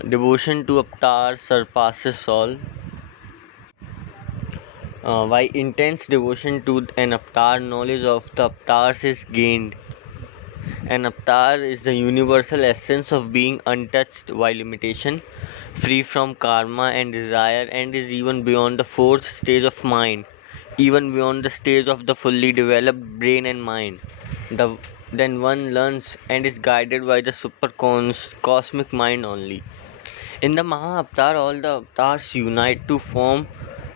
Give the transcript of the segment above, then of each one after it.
Devotion to Avatar surpasses all. By intense devotion to an avatar, knowledge of the avatars is gained. An avatar is the universal essence of being untouched by limitation, free from karma and desire, and is even beyond the fourth stage of mind, even beyond the stage of the fully developed brain and mind. The, then one learns and is guided by the cosmic mind only. In the Maha-Avatar, all the avatars unite to form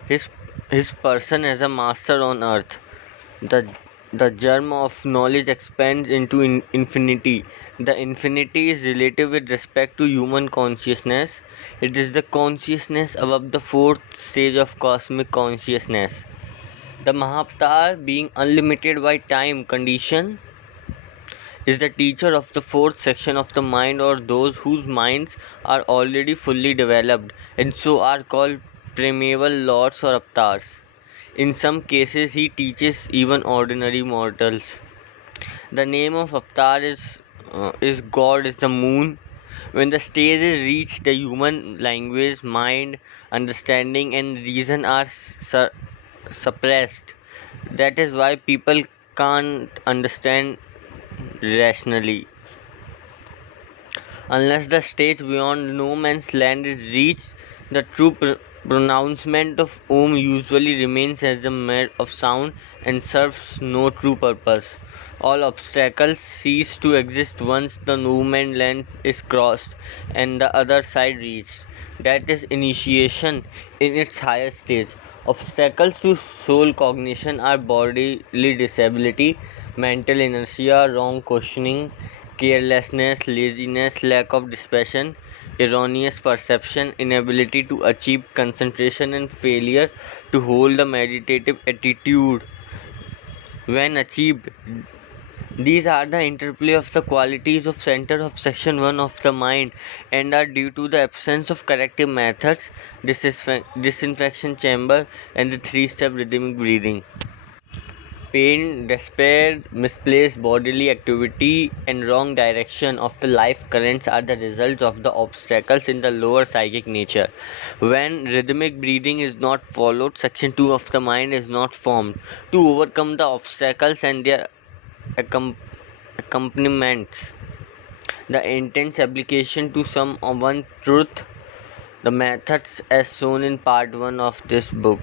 his, his person as a master on earth. The, the germ of knowledge expands into infinity. The infinity is relative with respect to human consciousness. It is the consciousness above the fourth stage of cosmic consciousness. The Mahavatar, being unlimited by time condition, is the teacher of the fourth section of the mind, or those whose minds are already fully developed and so are called primeval lords or avatars. In some cases, he teaches even ordinary mortals. The name of avatar is God is the moon. When the stage is reached, the human language, mind, understanding, and reason are suppressed. That is why people can't understand rationally. Unless the stage beyond no man's land is reached, the true pronouncement of Om usually remains as a mere of sound and serves no true purpose. All obstacles cease to exist once the no man's land is crossed and the other side reached. That is initiation in its higher stage. Obstacles to soul cognition are bodily disability, mental inertia, wrong questioning, carelessness, laziness, lack of discretion, erroneous perception, inability to achieve concentration, and failure to hold a meditative attitude. When achieved, these are the interplay of the qualities of center of section 1 of the mind and are due to the absence of corrective methods, disinfection chamber, and the three-step rhythmic breathing. Pain, despair, misplaced bodily activity, and wrong direction of the life currents are the results of the obstacles in the lower psychic nature. When rhythmic breathing is not followed, section 2 of the mind is not formed. To overcome the obstacles and their accompaniments, the intense application to some one truth, the methods as shown in part 1 of this book.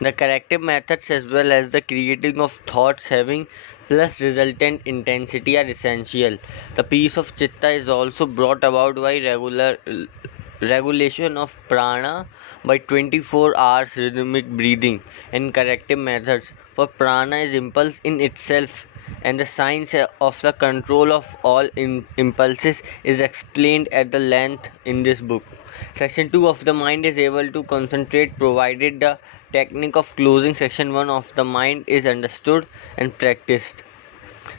The corrective methods as well as the creating of thoughts having plus resultant intensity are essential. The peace of chitta is also brought about by regulation of prana by 24 hours rhythmic breathing and corrective methods. For prana is impulse in itself, and the science of the control of all impulses is explained at the length in this book. Section 2 of the mind is able to concentrate provided the technique of closing section 1 of the mind is understood and practiced.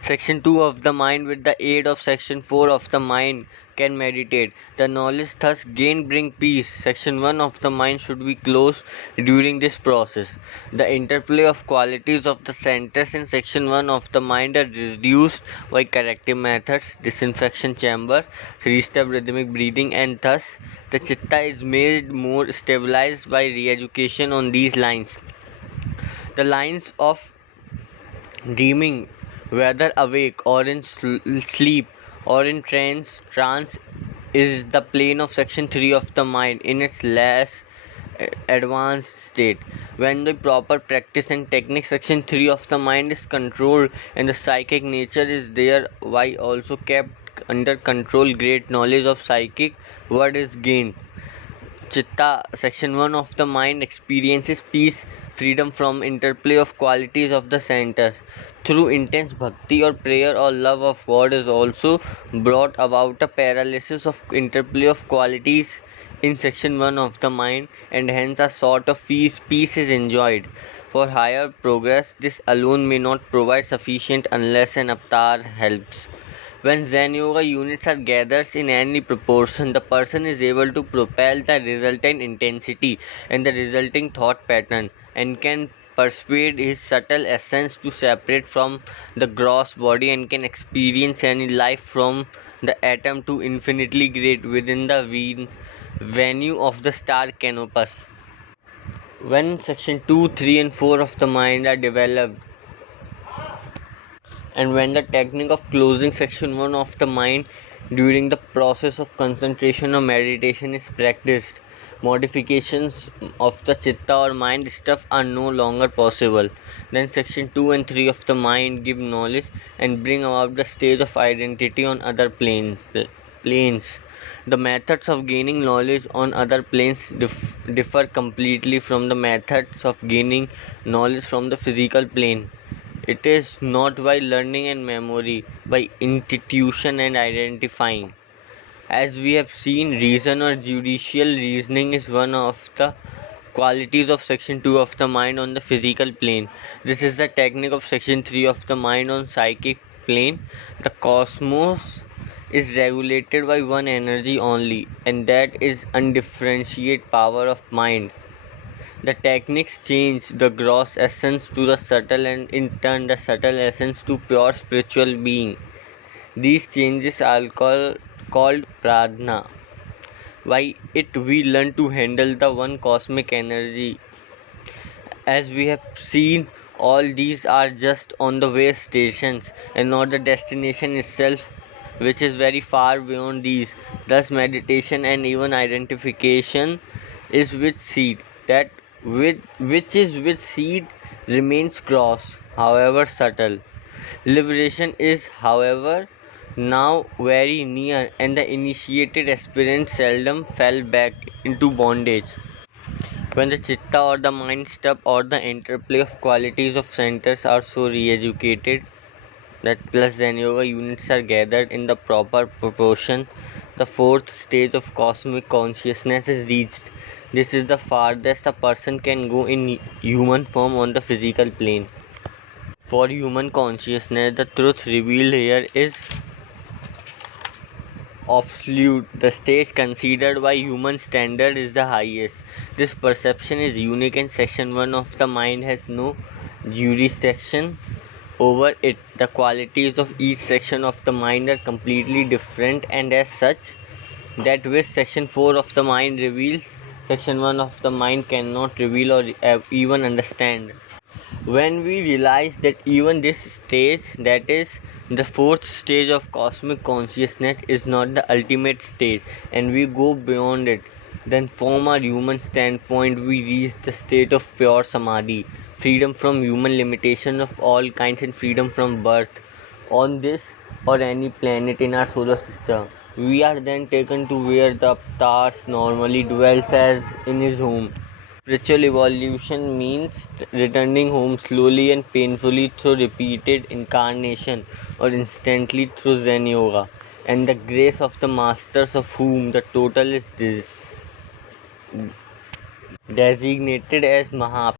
Section 2 of the mind with the aid of section 4 of the mind can meditate. The knowledge thus gained bring peace. Section 1 of the mind should be closed during this process. The interplay of qualities of the centers in section 1 of the mind are reduced by corrective methods, disinfection chamber, three-step rhythmic breathing, and thus the chitta is made more stabilized by re-education on these lines. The lines of dreaming, whether awake or in sleep or in trance is the plane of section 3 of the mind in its less advanced state. When the proper practice and technique, section 3 of the mind is controlled and the psychic nature is there, why also kept under control, great knowledge of psychic word is gained. Chitta, section 1 of the mind, experiences peace, freedom from interplay of qualities of the centers. Through intense bhakti or prayer or love of God is also brought about a paralysis of interplay of qualities in section 1 of the mind, and hence a sort of peace is enjoyed. For higher progress, this alone may not provide sufficient unless an avatar helps. When Zen Yoga units are gathered in any proportion, the person is able to propel the resultant intensity and the resulting thought pattern and can persuade his subtle essence to separate from the gross body and can experience any life from the atom to infinitely great within the venue of the star canopus. When section 2, 3 and 4 of the mind are developed, and when the technique of closing section 1 of the mind during the process of concentration or meditation is practiced, modifications of the chitta or mind stuff are no longer possible. Then section 2 and 3 of the mind give knowledge and bring about the stage of identity on other planes. The methods of gaining knowledge on other planes differ completely from the methods of gaining knowledge from the physical plane. It is not by learning and memory, by intuition and identifying. As we have seen, reason or judicial reasoning is one of the qualities of section 2 of the mind on the physical plane. This is the technique of section 3 of the mind on psychic plane. The cosmos is regulated by one energy only, and that is undifferentiated power of mind. The techniques change the gross essence to the subtle, and in turn the subtle essence to pure spiritual being. These changes are called pradhana. By it we learn to handle the one cosmic energy. As we have seen, all these are just on the way stations and not the destination itself, which is very far beyond these. Thus meditation and even identification is with seed, that which is with seed remains gross, however subtle. Liberation is, however, now very near, and the initiated aspirant seldom fell back into bondage. When the chitta or the mind step or the interplay of qualities of centers are so re-educated that plus Zen Yoga units are gathered in the proper proportion, the fourth stage of cosmic consciousness is reached. This is the farthest a person can go in human form on the physical plane. For human consciousness, the truth revealed here is absolute. The stage considered by human standard is the highest. This perception is unique, and section 1 of the mind has no jurisdiction over it. The qualities of each section of the mind are completely different, and as such, that which section 4 of the mind reveals, section 1 of the mind cannot reveal or even understand. When we realize that even this stage, that is the fourth stage of cosmic consciousness, is not the ultimate stage, and we go beyond it, then from our human standpoint we reach the state of pure samadhi, freedom from human limitation of all kinds and freedom from birth on this or any planet in our solar system. We are then taken to where the avatars normally dwells as in his home. Spiritual evolution means returning home slowly and painfully through repeated incarnation or instantly through Zen Yoga and the grace of the masters, of whom the total is designated as Maha.